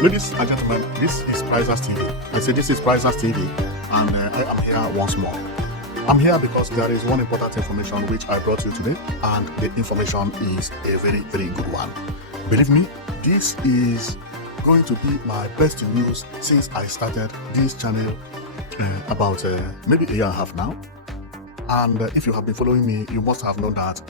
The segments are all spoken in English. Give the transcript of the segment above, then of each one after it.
Ladies and gentlemen, this is Prizers TV. I say this is Prizers TV, and I am here once more. I'm here because there is one important information which I brought you today, and the information is a very, very good one. Believe me, this is going to be my best news since I started this channel about maybe a year and a half now. And if you have been following me, you must have known that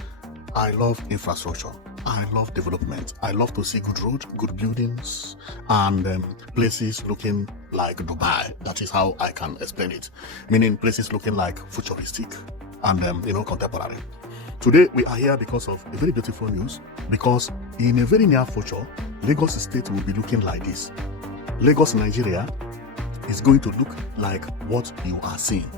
I love infrastructure. I love development. I love to see good roads, good buildings, and places looking like Dubai. That is how I can explain it. Meaning places looking like futuristic and contemporary. Today we are here because of a very beautiful news. Because in a very near future, Lagos State will be looking like this. Lagos, Nigeria, is going to look like what you are seeing.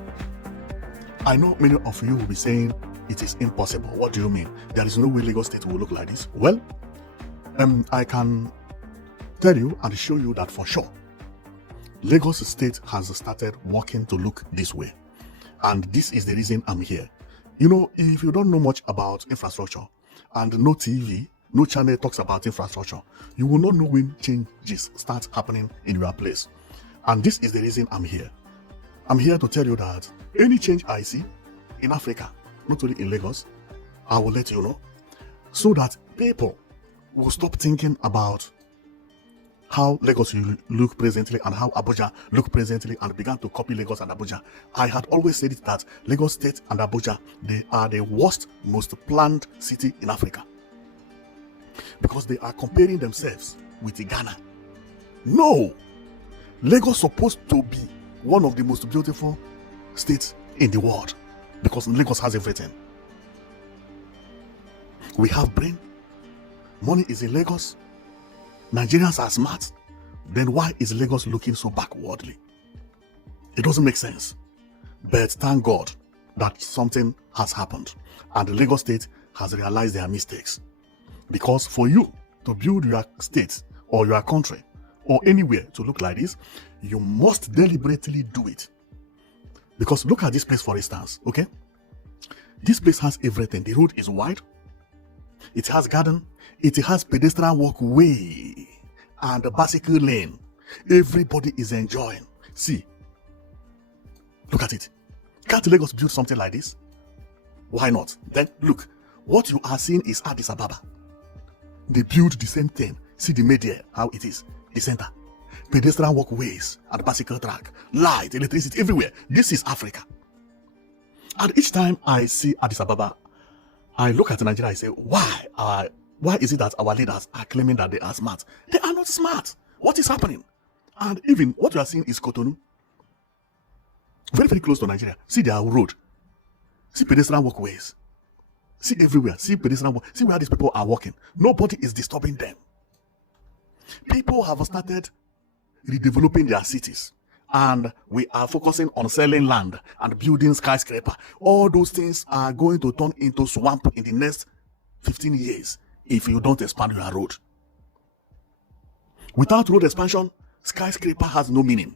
I know many of you will be saying, it is impossible. What do you mean? There is no way Lagos State will look like this. Well, I can tell you and show you that for sure. Lagos State has started working to look this way. And this is the reason I'm here. You know, if you don't know much about infrastructure and no TV, no channel talks about infrastructure, you will not know when changes start happening in your place. And this is the reason I'm here. I'm here to tell you that any change I see in Africa, not only in Lagos, I will let you know, so that people will stop thinking about how Lagos will look presently and how Abuja look presently and began to copy Lagos and Abuja. I had always said it that Lagos State and Abuja, they are the worst, most planned city in Africa. Because they are comparing themselves with Ghana. No! Lagos supposed to be one of the most beautiful states in the world. Because Lagos has everything. We have brain. Money is in Lagos. Nigerians are smart. Then why is Lagos looking so backwardly? It doesn't make sense. But thank God that something has happened. And the Lagos State has realized their mistakes. Because for you to build your state or your country or anywhere to look like this, you must deliberately do it. Because look at this place, for instance, okay? This place has everything. The road is wide. It has garden. It has pedestrian walkway and a bicycle lane. Everybody is enjoying. See, look at it. Can't Lagos build something like this? Why not? Then look, what you are seeing is Addis Ababa. They build the same thing. See the media, how it is, the center. Pedestrian walkways and bicycle track, light, electricity everywhere. This is Africa. And each time I see Addis Ababa, I look at Nigeria, I say, why is it that our leaders are claiming that they are smart? They are not smart. What is happening? And even what you are seeing is Cotonou. Very, very close to Nigeria. See their road. See pedestrian walkways. See everywhere. See pedestrian walk. See where these people are walking. Nobody is disturbing them. People have started redeveloping their cities, and we are focusing on selling land and building skyscraper. All those things are going to turn into swamp in the next 15 years if you don't expand your road. Without road expansion, skyscraper has no meaning.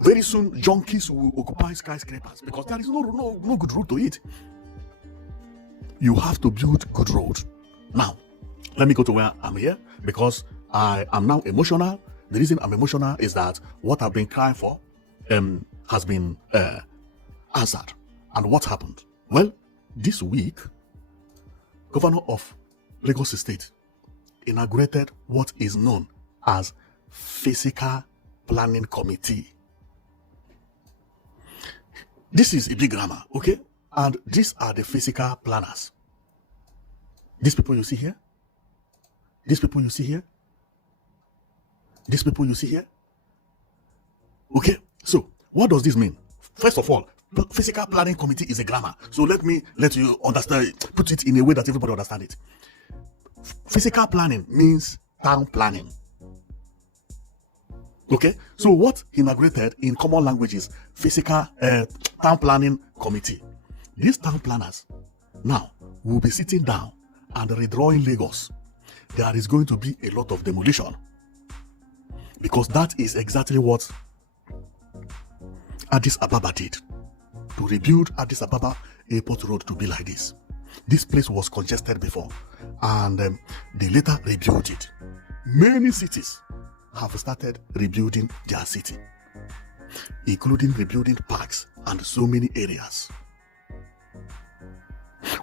Very soon, junkies will occupy skyscrapers because there is no good road to it. You have to build good road. Now, let me go to where I'm here because I am now emotional. The reason I'm emotional is that what I've been crying for has been answered. And what happened? Well, this week, Governor of Lagos State inaugurated what is known as Physical Planning Committee. This is a big grammar, okay? And these are the physical planners. These people you see here, these people you see here, these people you see here. Okay, so what does this mean? First of all, Physical Planning Committee is a grammar. So let me let you understand, put it in a way that everybody understands it. Physical planning means town planning. Okay, so what he inaugurated in common language is Physical Town Planning Committee. These town planners now will be sitting down and redrawing Lagos. There is going to be a lot of demolition. Because that is exactly what Addis Ababa did. To rebuild Addis Ababa Airport Road to be like this. This place was congested before, and they later rebuilt it. Many cities have started rebuilding their city, including rebuilding parks and so many areas.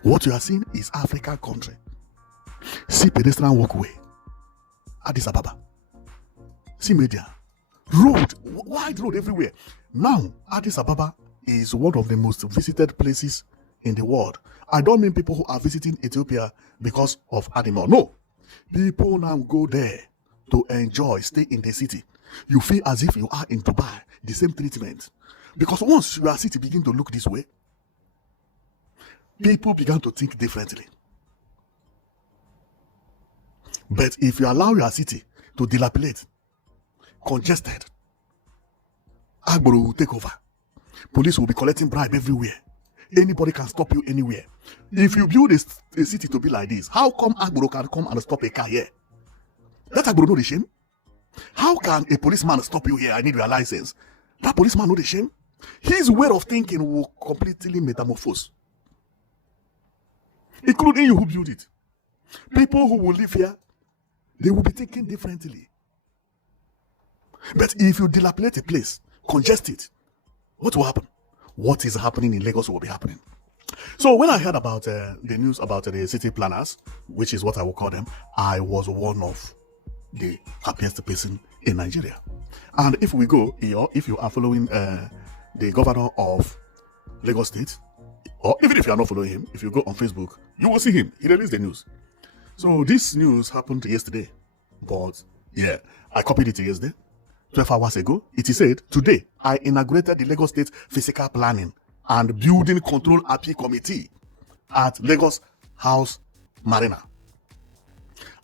What you are seeing is African country. See pedestrian walkway, Addis Ababa. See media, road, wide road everywhere. Now, Addis Ababa is one of the most visited places in the world. I don't mean people who are visiting Ethiopia because of animal. No. People now go there to enjoy, stay in the city. You feel as if you are in Dubai, the same treatment. Because once your city begin to look this way, people begin to think differently. But if you allow your city to dilapidate, congested, Agboro will take over. Police will be collecting bribe everywhere. Anybody can stop you anywhere. If you build a city to be like this, how come Agboro can come and stop a car here? That Agboro know the shame? How can a policeman stop you here? I need your license. That policeman know the shame? His way of thinking will completely metamorphose. Including you who build it. People who will live here, they will be thinking differently. But if you dilapidate a place, congest it, what will happen? What is happening in Lagos will be happening. So when I heard about the news about the city planners, which is what I will call them, I was one of the happiest person in Nigeria. And if we go, if you are following the governor of Lagos State, or even if you are not following him, if you go on Facebook, you will see him. He released the news. So this news happened yesterday, but yeah, I copied it yesterday. 12 hours ago, it is said, today, I inaugurated the Lagos State Physical Planning and Building Control Appeal Committee at Lagos House Marina.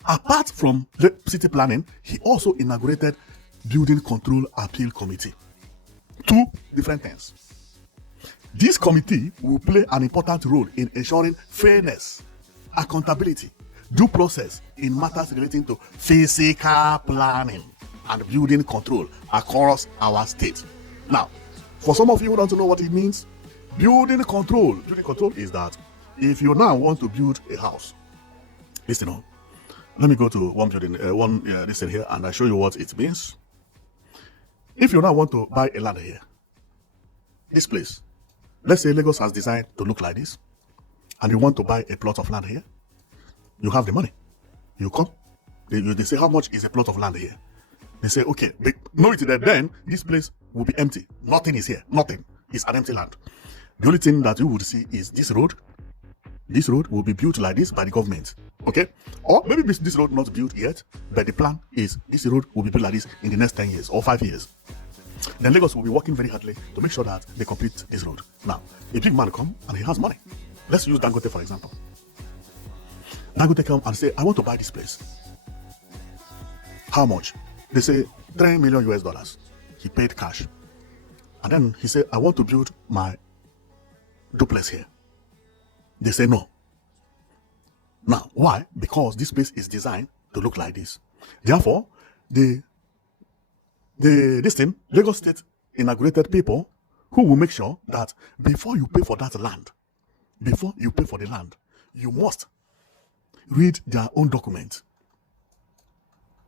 Apart from the city planning, he also inaugurated Building Control Appeal Committee. Two different things. This committee will play an important role in ensuring fairness, accountability, due process in matters relating to physical planning and building control across our state. Now, for some of you who don't know what it means, building control is that if you now want to build a house, listen on. Let me go to one building, listen here, and I show you what it means. If you now want to buy a land here, this place, let's say Lagos has designed to look like this, and you want to buy a plot of land here, you have the money. You come, they say, how much is a plot of land here? They say, okay, know it that then this place will be empty. Nothing is here. Nothing. It's an empty land. The only thing that you would see is this road. This road will be built like this by the government. Okay? Or maybe this road not built yet, but the plan is this road will be built like this in the next 10 years or 5 years. Then Lagos will be working very hardly to make sure that they complete this road. Now, a big man come and he has money. Let's use Dangote for example. Dangote come and say, I want to buy this place. How much? They say $3 million US. He paid cash. And then he said, I want to build my duplex here. They say no. Now, why? Because this place is designed to look like this. Therefore, Lagos State inaugurated people who will make sure that before you pay for that land, before you pay for the land, you must read their own document.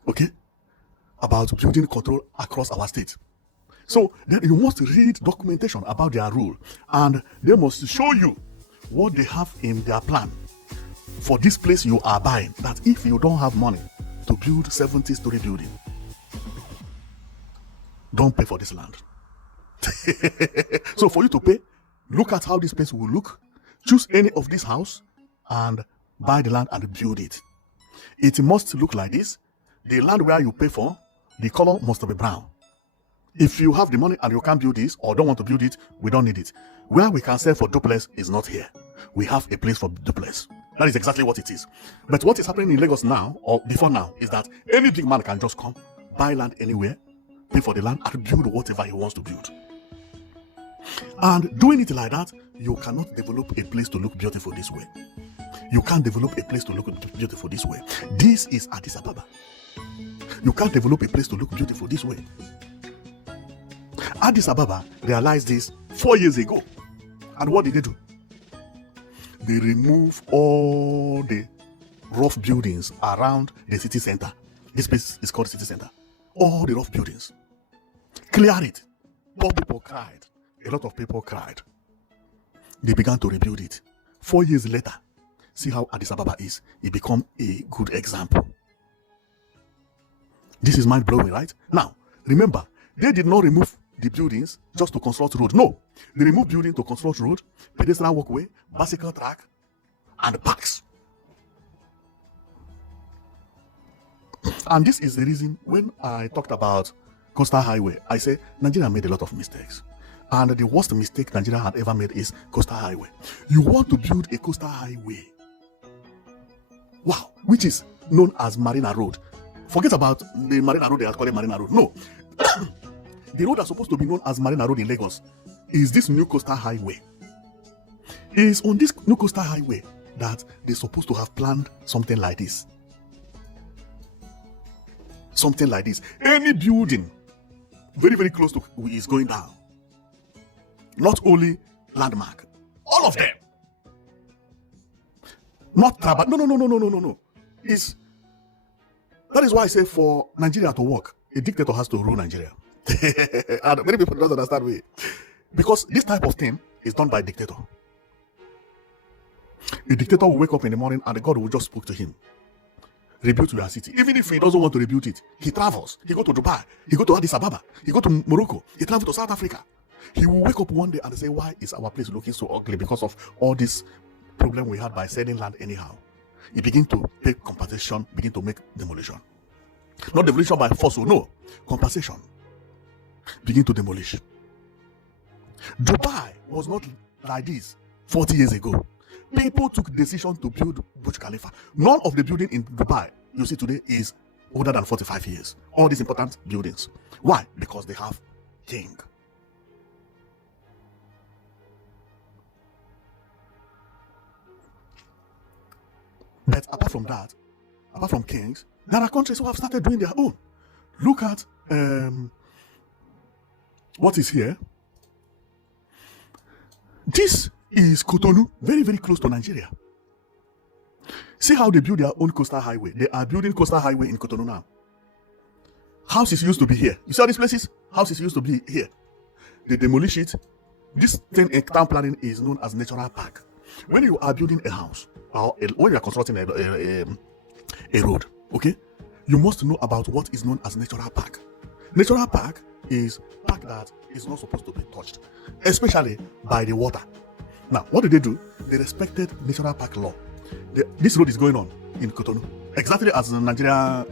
Okay? About building control across our state. So then you must read documentation about their rule, and they must show you what they have in their plan for this place you are buying. That if you don't have money to build 70-story building, don't pay for this land. So for you to pay, look at how this place will look, choose any of this house and buy the land and build it. It must look like this. The land where you pay for, the color must be brown. If you have the money and you can't build this or don't want to build it, we don't need it. Where we can sell for duplex is not here. We have a place for duplex. That is exactly what it is. But what is happening in Lagos now, or before now, is that any big man can just come, buy land anywhere, pay for the land, and build whatever he wants to build. And doing it like that, you cannot develop a place to look beautiful this way. You can't develop a place to look beautiful this way. This is Addis Ababa. You can't develop a place to look beautiful this way. Addis Ababa realized this 4 years ago. And what did they do? they remove all the rough buildings around the city center. This place is called the city center. All the rough buildings. Clear it. Poor people cried. A lot of people cried. They began to rebuild it. 4 years later, see how Addis Ababa is. It became a good example. This is mind-blowing, right? Now, remember, they did not remove the buildings just to construct road. No, they removed buildings to construct road, pedestrian walkway, bicycle track, and parks. And this is the reason when I talked about coastal highway, I say Nigeria made a lot of mistakes. And the worst mistake Nigeria had ever made is coastal highway. You want to build a coastal highway, wow, which is known as Marina Road. Forget about the Marina Road, they are calling Marina Road. No. The road that's supposed to be known as Marina Road in Lagos is this new coastal highway. It is on this new coastal highway that they're supposed to have planned something like this. Something like this. Any building very, very close to is going down. Not only landmark, all of them. Not Traba. No. That is why I say for Nigeria to work, a dictator has to rule Nigeria. And many people don't understand me. Because this type of thing is done by a dictator. A dictator will wake up in the morning and God will just speak to him. Rebuild your city. Even if he doesn't want to rebuild it, he travels. He go to Dubai. He go to Addis Ababa. He go to Morocco. He travel to South Africa. He will wake up one day and say, why is our place looking so ugly? Because of all this problem we had by selling land anyhow. He begin to pay compensation, begin to make demolition. Not demolition by force, no. Compensation. Begin to demolish. Dubai was not like this 40 years ago. People took decision to build Burj Khalifa. None of the building in Dubai you see today is older than 45 years. All these important buildings. Why? Because they have king. But apart from that, apart from kings, there are countries who have started doing their own. Look at what is here. This is Cotonou, very, very close to Nigeria. See how they build their own coastal highway. They are building coastal highway in Cotonou now. Houses used to be here. You see all these places? Houses used to be here. They demolish it. This thing in town planning is known as natural park. When you are building a house, or when you are constructing a road, okay, you must know about what is known as natural park. Natural park is park that is not supposed to be touched, especially by the water. Now, what did they do? They respected natural park law. This road is going on in Cotonou, exactly as the Nigeria,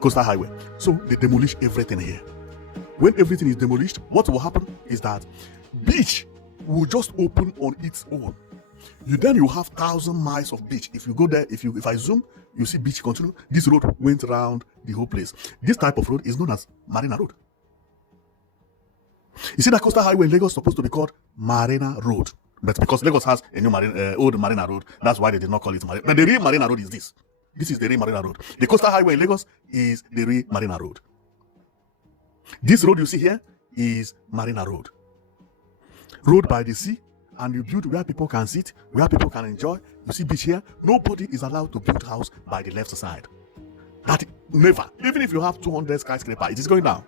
coastal highway. So they demolish everything here. When everything is demolished, what will happen is that beach will just open on its own. Then you have 1,000 miles of beach. If you go there, if I zoom, you see beach continue. This road went around the whole place. This type of road is known as Marina Road. You see that coastal highway in Lagos is supposed to be called Marina Road. But because Lagos has a new old Marina Road, that's why they did not call it Marina. But the real Marina Road is this. This is the real Marina Road. The coastal highway in Lagos is the real Marina Road. This road you see here is Marina Road. Road by the sea, and you build where people can sit, where people can enjoy. You see beach here. Nobody is allowed to build house by the left side. That never. Even if you have 200 skyscraper, it is going down.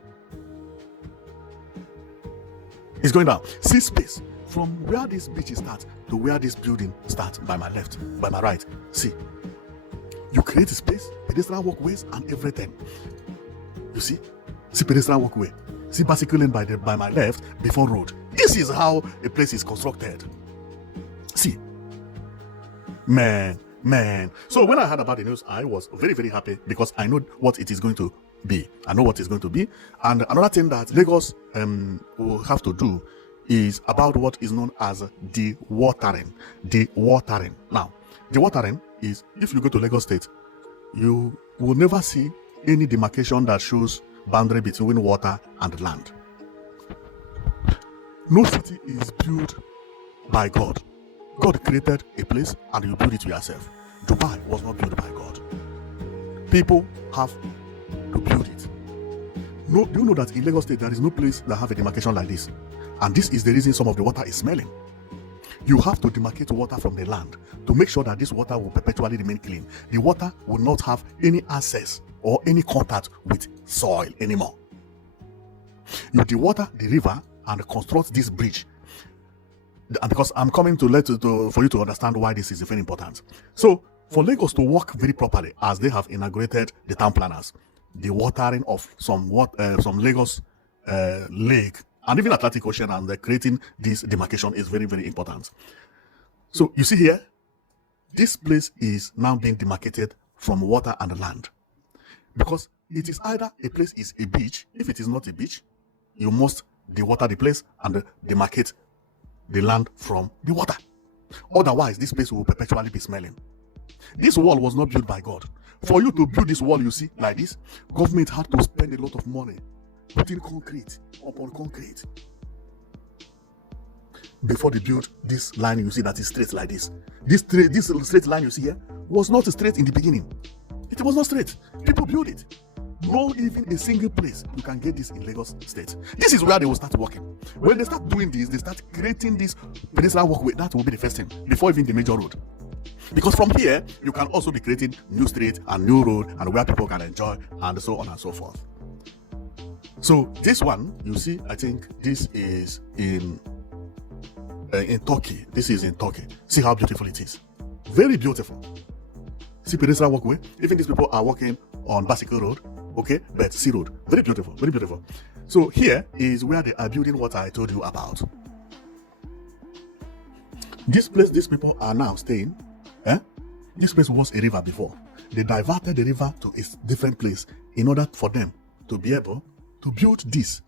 It's going down. See space. From where this beach starts to where this building starts, by my left, by my right. See. You create a space, pedestrian walkways, and everything. You see? See pedestrian walkway. See bicycle lane by my left before road. This is how a place is constructed. See. Man. So when I heard about the news, I was very, very happy because I know what it is going to be. I know what it's going to be. And another thing that Lagos will have to do is about what is known as dewatering. Dewatering. Now, dewatering is, if you go to Lagos State, you will never see any demarcation that shows boundary between water and land. No city is built by God. God created a place and you build it to yourself. Dubai was not built by God. People have to build it. No, do you know that in Lagos State there is no place that have a demarcation like this? And this is the reason some of the water is smelling. You have to demarcate water from the land to make sure that this water will perpetually remain clean. The water will not have any access or any contact with soil anymore. You dewater the river and construct this bridge. And because I'm coming to for you to understand why this is very important. So for Lagos to work very properly, as they have inaugurated the town planners, the watering of some Lagos lake and even Atlantic Ocean, and creating this demarcation is very, very important. So you see here, this place is now being demarcated from water and land, because it is either a place is a beach. If it is not a beach, you must dewater the place and demarcate the land from the water. Otherwise, this place will perpetually be smelling. This wall was not built by God. For you to build this wall, you see, like this, government had to spend a lot of money putting concrete upon concrete before they built this line you see that is straight like this. This straight line you see here was not straight in the beginning. It was not straight. People built it. No even a single place you can get this in Lagos State. This is where they will start working. When they start doing this, they start creating this peninsular walkway. That will be the first thing, before even the major road. Because from here, you can also be creating new street and new road and where people can enjoy and so on and so forth. So this one, you see, I think this is in Turkey. This is in Turkey. See how beautiful it is. Very beautiful. See pedestrian walkway. Even these people are walking on bicycle road, okay, but sea road. Very beautiful, very beautiful. So here is where they are building what I told you about. This place, these people are now staying. This place was a river before. They diverted the river to a different place in order for them to be able to build this.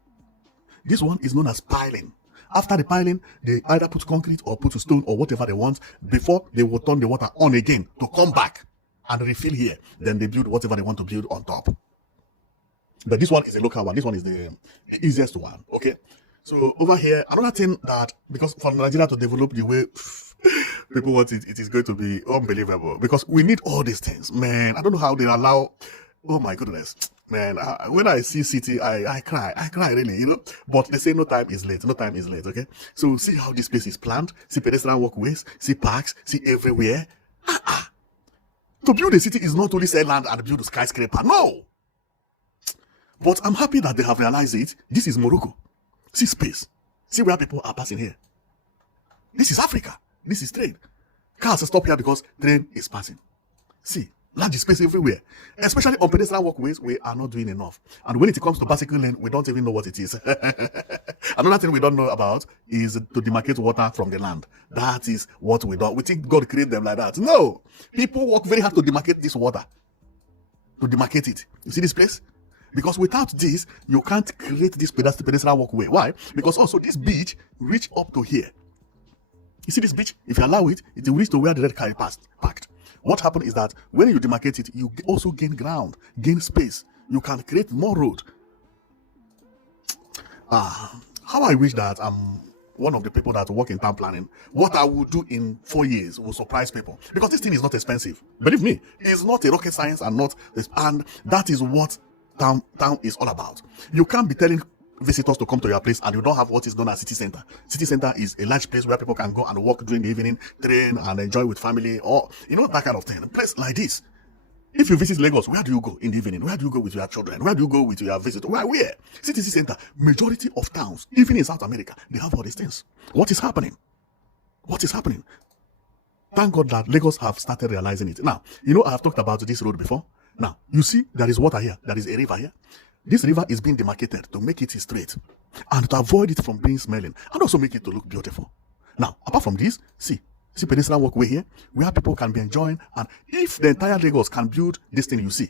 This one is known as piling. After the piling, they either put concrete or put a stone or whatever they want before they will turn the water on again to come back and refill here. Then they build whatever they want to build on top. But this one is a local one. This one is the easiest one. Okay. So over here, another thing that, because for Nigeria to develop the way people want it, it is going to be unbelievable. Because we need all these things, man. I don't know how they allow. Oh my goodness, man. When I see city, I cry really, you know. But they say no time is late. No time is late. Okay. So see how this place is planned. See pedestrian walkways. See parks. See everywhere. To build a city is not only sell land and build a skyscraper. No. But I'm happy that they have realized it. This is Morocco. See space. See where people are passing here. This is Africa. This is trade. Cars stop here because train is passing. See, large space everywhere. Especially on pedestrian walkways, we are not doing enough. And when it comes to bicycle lane, we don't even know what it is. Another thing we don't know about is to demarcate water from the land. That is what we don't. We think God created them like that. No. People work very hard to demarcate this water. To demarcate it. You see this place? Because without this, you can't create this pedestrian walkway. Why? Because also this beach reach up to here. You see this beach? If you allow it, it will reach to where the red car parked. What happened is that when you demarcate it, you also gain ground, gain space. You can create more road. How I wish that I'm one of the people that work in town planning. What I will do in 4 years will surprise people. Because this thing is not expensive. Believe me, it's not a rocket science and that is what town is all about. You can't be telling visitors to come to your place and you don't have what is known as city center. City center is a large place where people can go and walk during the evening, train and enjoy with family, or that kind of thing. A place like this. If you visit Lagos, where do you go in the evening? Where do you go with your children? Where do you go with your visitor? Where? City center. Majority of towns, even in South America, they have all these things. What is happening? Thank God that Lagos have started realizing it. Now, I have talked about this road before. Now, you see, there is water here. There is a river here. This river is being demarcated to make it straight and to avoid it from being smelling and also make it to look beautiful. Now, apart from this, see pedestrian walkway here where people can be enjoying. And if the entire Lagos can build this thing you see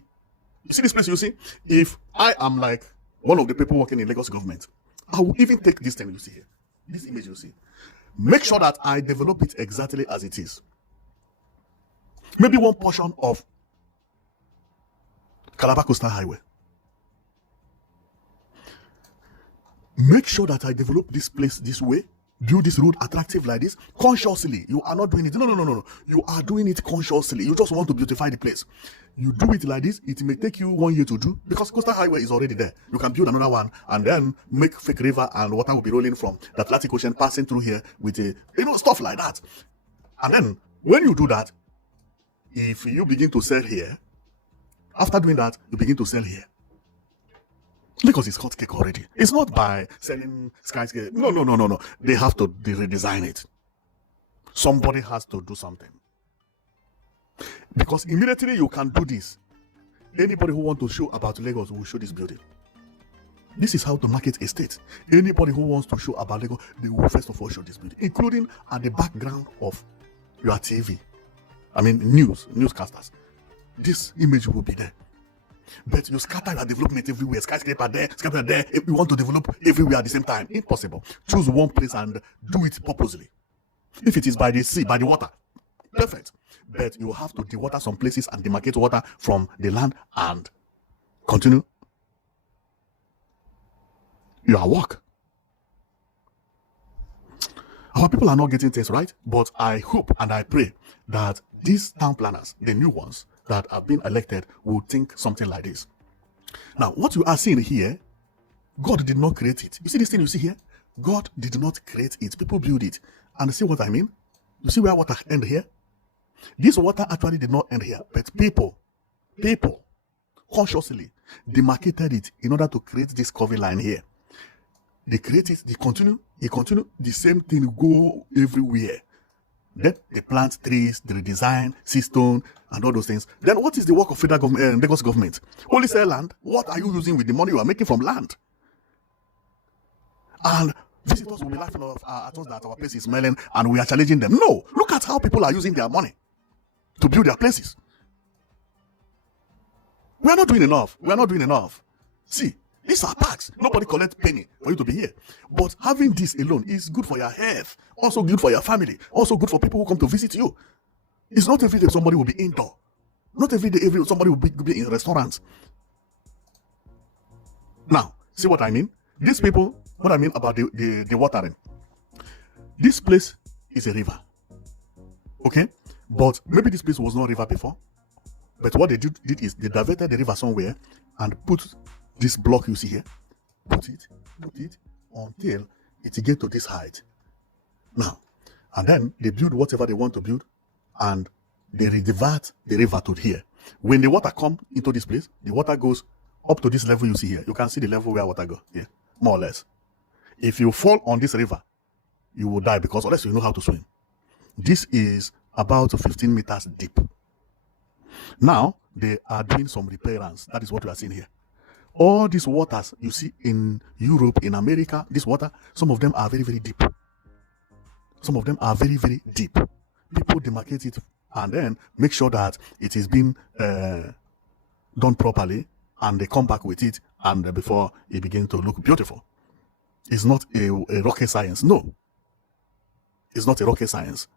this place you see, if I am like one of the people working in Lagos government, I will even take this thing you see here, this image you see, make sure that I develop it exactly as it is. Maybe one portion of Calabar Coastal Highway. Make sure that I develop this place this way build this road attractive like this consciously. You are not doing it. No. You are doing it consciously. You just want to beautify the place. You do it like this. It may take you 1 year to do because coastal highway is already there. You can build another one and then make fake river and water will be rolling from the Atlantic Ocean passing through here with a, stuff like that. And then when you do that, if you begin to sell here, after doing that, you begin to sell here. Because it's hot cake already. It's not by selling skyscraper. No. They have to redesign it. Somebody has to do something. Because immediately you can do this. Anybody who wants to show about Lagos will show this building. This is how to market a state. Anybody who wants to show about Lagos, they will first of all show this building, including at the background of your TV. I mean, newscasters. This image will be there. But you scatter your development everywhere, skyscraper there, skyscraper there. If you want to develop everywhere at the same time, impossible. Choose one place and do it purposely. If it is by the sea, by the water, perfect. But you have to dewater some places and demarcate water from the land and continue your work. Our people are not getting things right, but I hope and I pray that these town planners, the new ones that have been elected, will think something like this. Now, what you are seeing here, God did not create it. You see this thing you see here? God did not create it. People build it. And see what I mean? You see where water end here? This water actually did not end here, but people consciously demarcated it in order to create this curvy line here. They create it, they continue, the same thing go everywhere. Then they plant trees, they redesign, seastone, and all those things. Then what is the work of federal government, Lagos government? Only sell land. What are you using with the money you are making from land? And visitors will be laughing at us that our place is smelling and we are challenging them. No, look at how people are using their money to build their places. We are not doing enough. See, these are parks. Nobody collects penny for you to be here. But having this alone is good for your health, also good for your family, also good for people who come to visit you. It's not every day somebody will be indoor. Not every day somebody will be in restaurants. Now, see what I mean? These people, what I mean about the watering. This place is a river. Okay? But maybe this place was not a river before. But what they did is they diverted the river somewhere and put this block you see here, put it until it get to this height. Now, and then they build whatever they want to build, and they divert the river to here. When the water come into this place, the water goes up to this level you see here. You can see the level where water go here, more or less. If you fall on this river, you will die because unless you know how to swim. This is about 15 meters deep. Now, they are doing some repairs. That is what we are seeing here. All these waters you see in Europe, in America, this water, some of them are very, very deep. Some of them are very, very deep. People demarcate it and then make sure that it is being done properly, and they come back with it, and before it begins to look beautiful. It's not a rocket science. No. It's not a rocket science.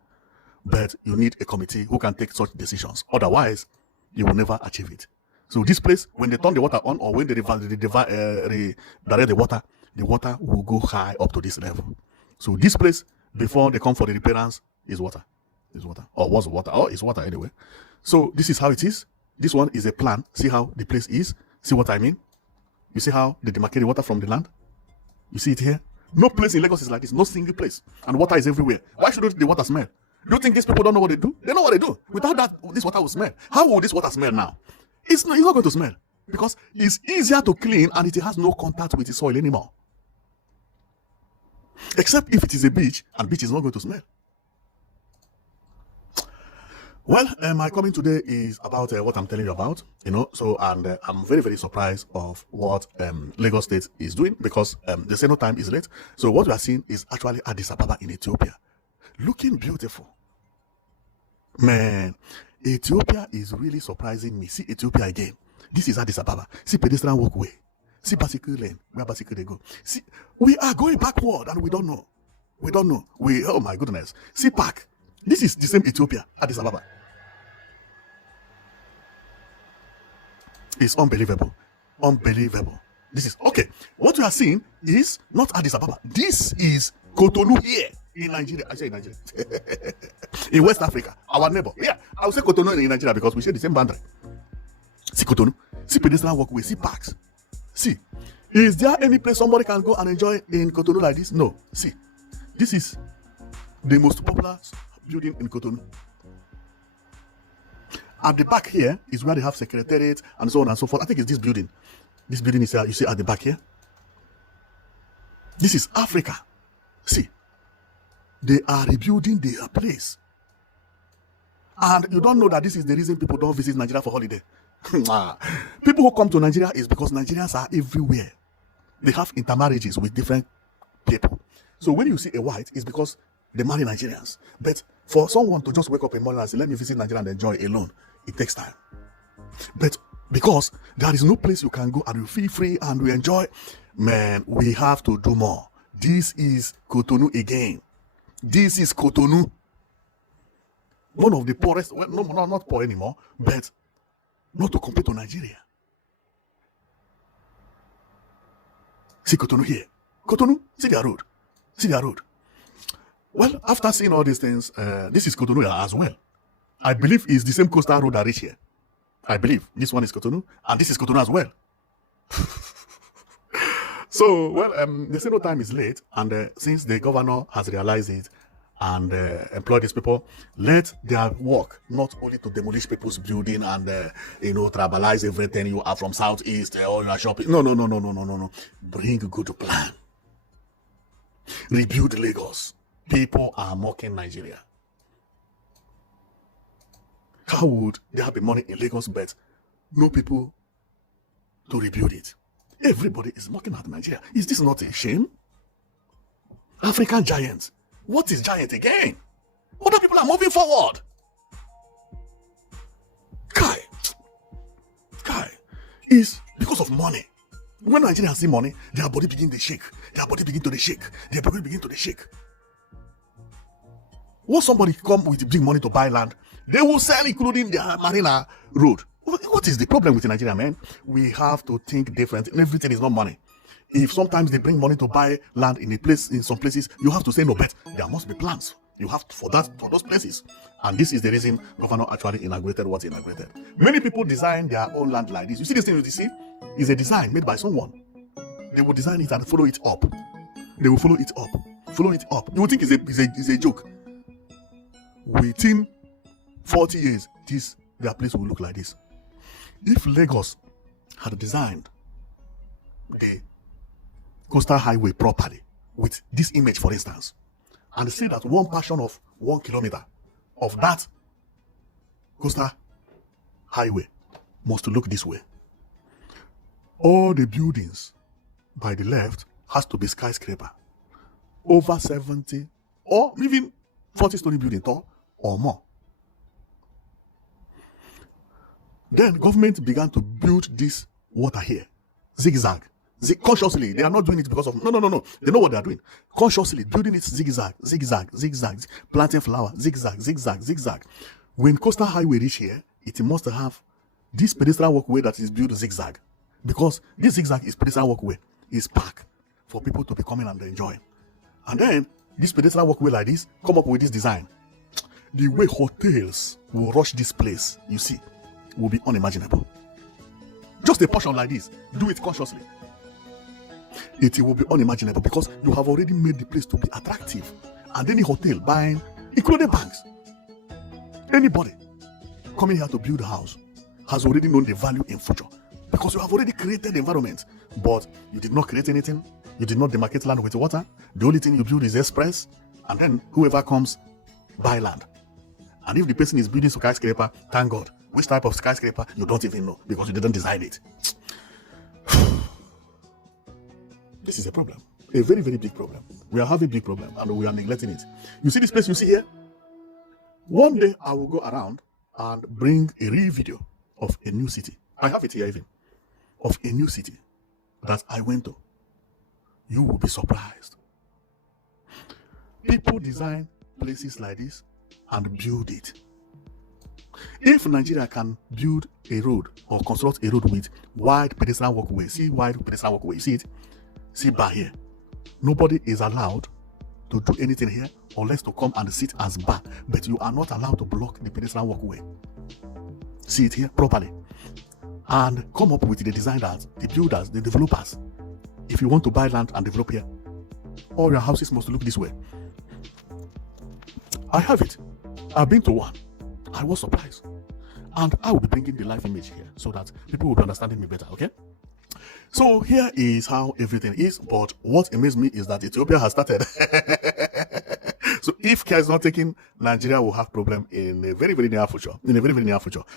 But you need a committee who can take such decisions. Otherwise, you will never achieve it. So this place, when they turn the water on or when they redirect the water will go high up to this level. So this place, before they come for the repairs, is water. Is water. Or was water. Or is water anyway. So this is how it is. This one is a plan. See how the place is. See what I mean? You see how they demarcate the water from the land? You see it here? No place in Lagos is like this. No single place. And water is everywhere. Why should the water smell? Do you think these people don't know what they do? They know what they do. Without that, this water will smell. How will this water smell now? It's not going to smell because it's easier to clean and it has no contact with the soil anymore. Except if it is a beach, and beach is not going to smell. Well, my comment today is about what I'm telling you about, so, and I'm very, very surprised of what Lagos State is doing because they say no time is late. So what we are seeing is actually Addis Ababa in Ethiopia. Looking beautiful. Man, Ethiopia is really surprising me. See Ethiopia again. This is Addis Ababa. See pedestrian walkway. See bicycle lane, where bicycle they go. See, we are going backward and we don't know. Oh my goodness. See park. This is the same Ethiopia, Addis Ababa. It's unbelievable. This is, okay. What you are seeing is not Addis Ababa. This is Cotonou here in Nigeria. I say in Nigeria. In West Africa, our neighbor. Yeah, I would say Cotonou in Nigeria because we share the same boundary. See Cotonou, see pedestrian walkway, see parks. See, is there any place somebody can go and enjoy in Cotonou like this? No. See, this is the most popular building in Cotonou. At the back here is where they have secretariat and so on and so forth. I think it's this building. This building is you see at the back here. This is Africa. See, they are rebuilding their place. And you don't know that this is the reason people don't visit Nigeria for holiday. People who come to Nigeria is because Nigerians are everywhere. They have intermarriages with different people. So when you see a white, it's because they marry Nigerians. But for someone to just wake up in the morning and say, let me visit Nigeria and enjoy alone, it takes time. But because there is no place you can go and you feel free and you enjoy, man, we have to do more. This is Cotonou again. This is Cotonou. One of the poorest, well, no, not poor anymore, but not to compare to Nigeria. See Cotonou here. Cotonou, see their road. See their road. Well, after seeing all these things, this is Cotonou as well. I believe it's the same coastal road that reach here. I believe this one is Cotonou, and this is Cotonou as well. So, well, they say no time is late, and since the governor has realized it and employed these people, let their work not only to demolish people's building and tribalize everything you are from southeast or you are shopping. No. Bring a good plan. Rebuild Lagos. People are mocking Nigeria. How would there be money in Lagos but no people to rebuild it? Everybody is mocking at Nigeria. Is this not a shame? African giants. What is giant again? Other people are moving forward. Kai. Is because of money. When Nigerians see money, their body begin to shake. Their body begin to shake. Their body begin to shake. Once somebody come with big money to buy land, they will sell including their marina road. What is the problem with Nigeria, man? We have to think different. Everything is not money. If sometimes they bring money to buy land in some places, you have to say no, but there must be plans. You have to, for those places. And this is the reason governor actually inaugurated what he inaugurated. Many people design their own land like this. You see this thing you see? Is a design made by someone. They will design it and follow it up. They will follow it up. Follow it up. You will think it's a joke. Within 40 years, their place will look like this. If Lagos had designed the coastal highway properly with this image, for instance, and say that one portion of 1 kilometer of that coastal highway must look this way. All the buildings by the left has to be skyscraper, over 70 or even 40-story building tall or more. Then government began to build this water here, zigzag. Consciously, they are not doing it because of no. They know what they are doing. Consciously building it zigzag, planting flower, zigzag. When coastal highway reach here, it must have this pedestrian walkway that is built zigzag, because this zigzag is pedestrian walkway, is park for people to be coming and enjoying. And then this pedestrian walkway like this come up with this design. The way hotels will rush this place, you see, will be unimaginable. Just a portion like this, do it consciously. It will be unimaginable because you have already made the place to be attractive. And any hotel buying, including banks, anybody coming here to build a house has already known the value in future because you have already created the environment. But you did not create anything. You did not demarcate land with water. The only thing you build is express, and then whoever comes buy land. And if the person is building skyscraper, thank God. Which type of skyscraper, you don't even know because you didn't design it. This is a problem. A very, very big problem. We are having a big problem and we are neglecting it. You see this place you see here? One day I will go around and bring a real video of a new city. I have it here even. Of a new city that I went to. You will be surprised. People design places like this and build it. If Nigeria can build a road or construct a road with wide pedestrian walkway, see wide pedestrian walkway, see it? See by here. Nobody is allowed to do anything here unless to come and sit as bar, but you are not allowed to block the pedestrian walkway. See it here properly. And come up with the designers, the builders, the developers. If you want to buy land and develop here, all your houses must look this way. I have it. I've been to one. I was surprised. And I will be bringing the live image here so that people will be understanding me better, okay? So here is how everything is, but what amazed me is that Ethiopia has started. So if care is not taken, Nigeria will have problem in a very, very near future.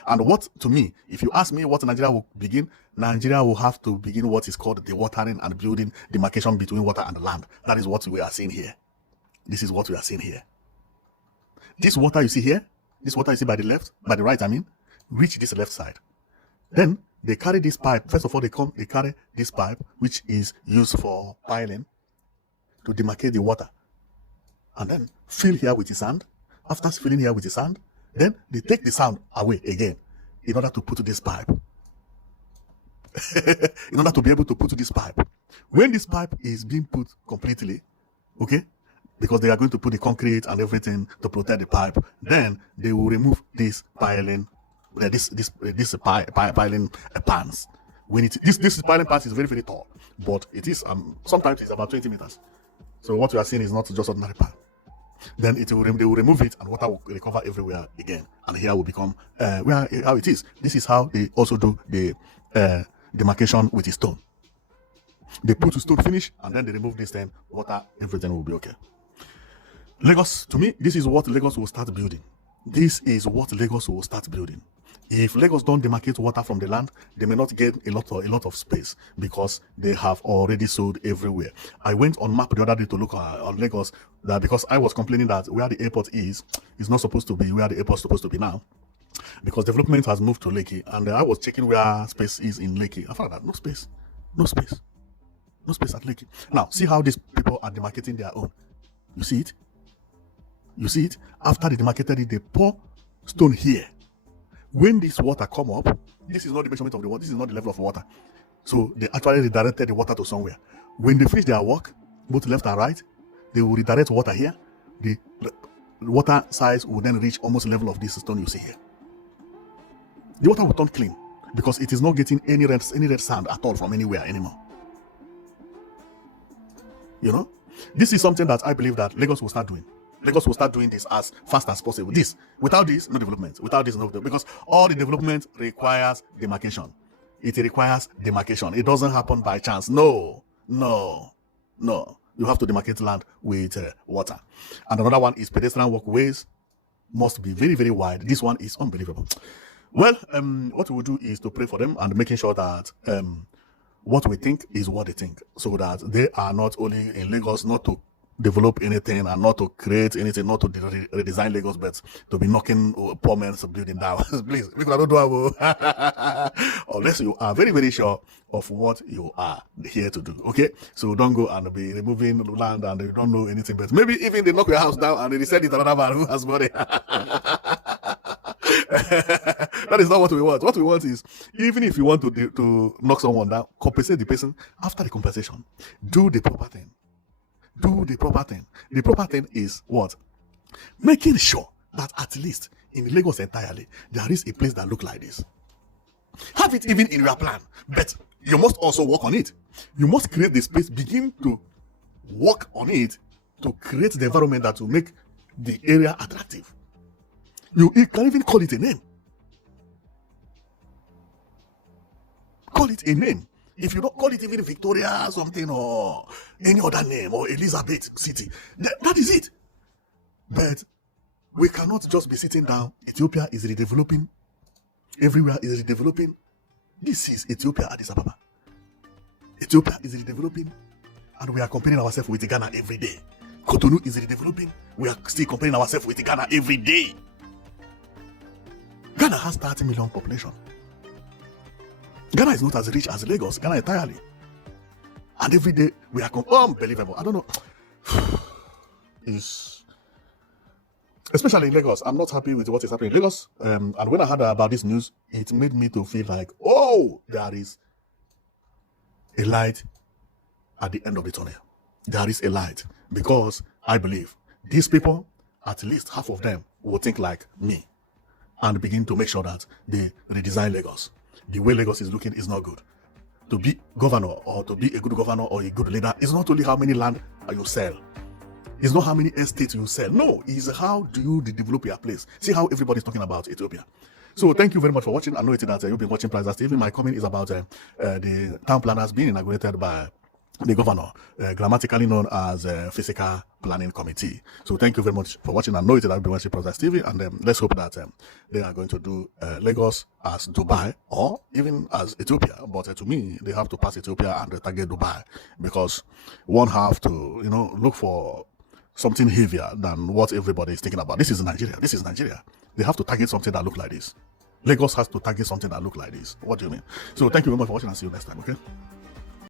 And what, to me, if you ask me what Nigeria will begin, Nigeria will have to begin what is called dewatering and building demarcation between water and land. That is what we are seeing here. This is what we are seeing here. This water you see here, this water you see by the left, by the right, I mean, reach this left side. Then they carry this pipe. First of all, they carry this pipe, which is used for piling to demarcate the water. And then fill here with the sand. After filling here with the sand, then they take the sand away again in order to put this pipe. In order to be able to put this pipe. When this pipe is being put completely, okay, because they are going to put the concrete and everything to protect the pipe, then they will remove this piling, piling pans. When this piling pans is very, very tall, but it is sometimes it's about 20 meters. So what you are seeing is not just ordinary pan. Then they will remove it and water will recover everywhere again. And here will become how it is. This is how they also do the demarcation with the stone. They put the stone finish and then they remove this, then water, everything will be okay. Lagos, to me, this is what Lagos will start building. This is what Lagos will start building. If Lagos don't demarcate water from the land, they may not get a lot of space because they have already sold everywhere. I went on map the other day to look on Lagos, that because I was complaining that where the airport is not supposed to be where the airport is supposed to be now, because development has moved to Lekki, and I was checking where space is in Lekki. I found that no space at Lekki. Now see how these people are demarcating their own. You see it? You see it? After they demarcated it, they pour stone here. When this water come up, this is not the measurement of the water, this is not the level of water. So they actually redirected the water to somewhere. When they finish their work, both left and right, they will redirect water here. The water size will then reach almost the level of this stone you see here. The water will turn clean because it is not getting any red sand at all from anywhere anymore. You know? This is something that I believe that Lagos will start doing. Lagos will start doing this as fast as possible. Without this, no development. Without this, no development. Because all the development requires demarcation. It requires demarcation. It doesn't happen by chance. No. You have to demarcate land with water. And another one is pedestrian walkways must be very, very wide. This one is unbelievable. Well, what we will do is to pray for them and making sure that what we think is what they think, so that they are not only in Lagos not to develop anything and not to create anything, not to redesign Lagos, but to be knocking poor men's building down. Please, because I don't do unless you are very, very sure of what you are here to do. Okay, so don't go and be removing land and you don't know anything, but maybe even they knock your house down and they send it another man who has money. That is not what we want. What we want is, even if you want to knock someone down, compensate the person. After the compensation, do the proper thing. Do the proper thing. The proper thing is what? Making sure that at least in Lagos entirely, there is a place that looks like this. Have it even in your plan, but you must also work on it. You must create the space, begin to work on it to create the environment that will make the area attractive. You can even call it a name. Call it a name. If you don't call it even Victoria something or any other name or Elizabeth City, that is it. But we cannot just be sitting down. Ethiopia is redeveloping. Everywhere is redeveloping. This is Ethiopia, Addis Ababa. Ethiopia is redeveloping, and we are comparing ourselves with Ghana every day. Cotonou is redeveloping. We are still comparing ourselves with Ghana every day. Ghana has 30 million population. Ghana is not as rich as Lagos, Ghana entirely. And every day we are unbelievable. I don't know. Especially in Lagos, I'm not happy with what is happening in Lagos. And when I heard about this news, it made me to feel like, oh, there is a light at the end of the tunnel. There is a light. Because I believe these people, at least half of them, will think like me and begin to make sure that they redesign Lagos. The way Lagos is looking is not good. To be governor or to be a good governor or a good leader is not only how many land you sell. It's not how many estates you sell. No, it's how do you develop your place. See how everybody's talking about Ethiopia. So thank you very much for watching. I know that you've been watching Prizes TV. My comment is about the town planners being inaugurated by the governor, grammatically known as Physical Planning Committee. So thank you very much for watching. I know that I've been watching Prizes TV, and let's hope that they are going to do Lagos as Dubai or even as Ethiopia. But to me, they have to pass Ethiopia and target Dubai, because one have to, look for something heavier than what everybody is thinking about. This is Nigeria. This is Nigeria. They have to target something that look like this. Lagos has to target something that look like this. What do you mean? So thank you very much for watching, and see you next time, okay?